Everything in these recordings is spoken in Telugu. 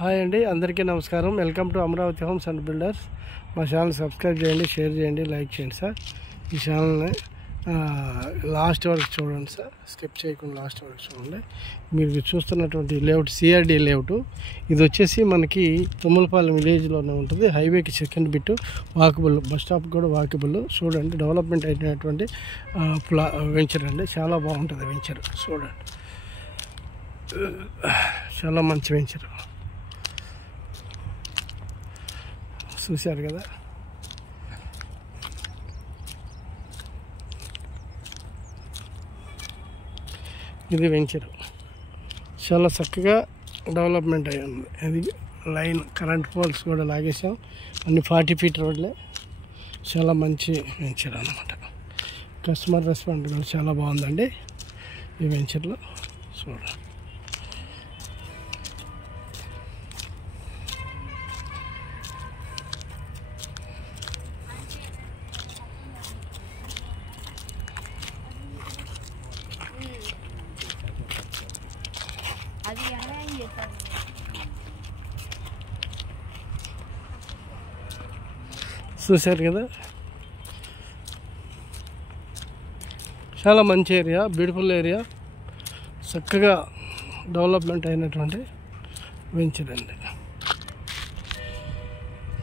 హాయ్ అండి, అందరికీ నమస్కారం. Welcome to Amaravati homes and builders. మా ఛానల్ సబ్స్క్రైబ్ చేయండి, షేర్ చేయండి, లైక్ చేయండి సార్. ఈ ఛానల్ని లాస్ట్ వరకు చూడండి సార్, స్కిప్ చేయకుండా లాస్ట్ వరకు చూడండి. మీరు చూస్తున్నటువంటి లేఅవుట్ సిఆర్డి లేఅవుట్. ఇది వచ్చేసి మనకి తుమ్మలపాలెం విలేజ్లోనే ఉంటుంది. హైవేకి second bit, walkable, bus stop కూడా వాకబుల్. చూడండి, డెవలప్మెంట్ అయినటువంటి వెంచర్ అండి. చాలా బాగుంటుంది వెంచర్. చూడండి, చాలా మంచి వెంచర్. చూశారు కదా, ఇది వెంచర్. చాలా చక్కగా డెవలప్మెంట్ అయ్యి ఉంది. ఇది లైన్ కరెంట్ పోల్స్ కూడా లాగేసాం. అన్ని 40 ఫీట్ రోడ్లే. చాలా మంచి వెంచర్ అన్నమాట. కస్టమర్ రెస్పాన్స్ కూడా చాలా బాగుందండి ఈ వెంచర్లో. చూడండి, చూశారు కదా, చాలా మంచి ఏరియా, బ్యూటిఫుల్ ఏరియా, చక్కగా డెవలప్మెంట్ అయినటువంటి వెంచర్ అండి.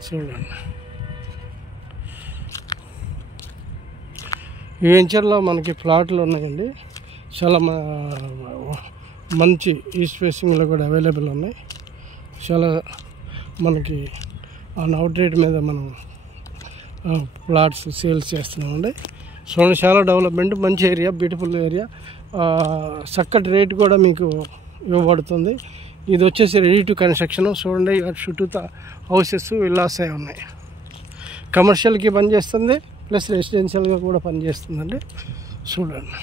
చూడండి, ఈ వెంచర్లో మనకి ప్లాట్లు ఉన్నాయండి. చాలా మంచి ఈస్ట్ ఫేసింగ్లో కూడా అవైలబుల్ ఉన్నాయి. చాలా మనకి ఆన్ అవుట్ రేట్ మీద మనం ప్లాట్స్ సేల్స్ చేస్తున్నామండి. చూడండి, చాలా డెవలప్మెంట్, మంచి ఏరియా, బ్యూటిఫుల్ ఏరియా. చక్కటి రేట్ కూడా మీకు ఇవ్వబడుతుంది. ఇది వచ్చేసి రెడీ టు కన్స్ట్రక్షన్. చూడండి, చుట్టూతా హౌసెస్, విల్లాస్ అవి ఉన్నాయి. కమర్షియల్కి పనిచేస్తుంది, ప్లస్ రెసిడెన్షియల్గా కూడా పనిచేస్తుందండి. చూడండి,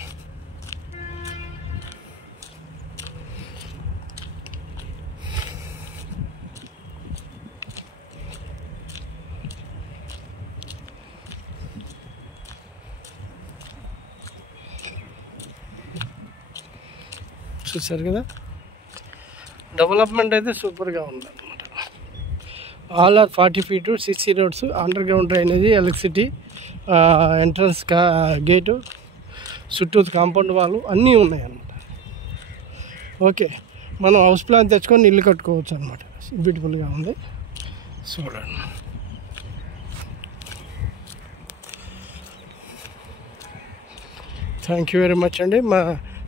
చూసారు కదా, డెవలప్మెంట్ అయితే సూపర్గా ఉందన్నమాట. All are 40 feet, 60 roads, under ground drainage, electricity, entrance gate, చుట్టూ కాంపౌండ్ వాళ్ళు అన్నీ ఉన్నాయన్నమాట. ఓకే, మనం హౌస్ ప్లాన్ తెచ్చుకొని ఇల్లు కట్టుకోవచ్చు అనమాట. బ్యూటిఫుల్గా ఉంది. చూడండి, థ్యాంక్ యూ వెరీ మచ్ అండి. మా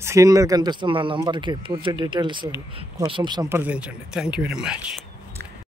స్క్రీన్ మీద కనిపిస్తున్న మా నంబర్కి పూర్తి డీటెయిల్స్ కోసం సంప్రదించండి. Thank you very much.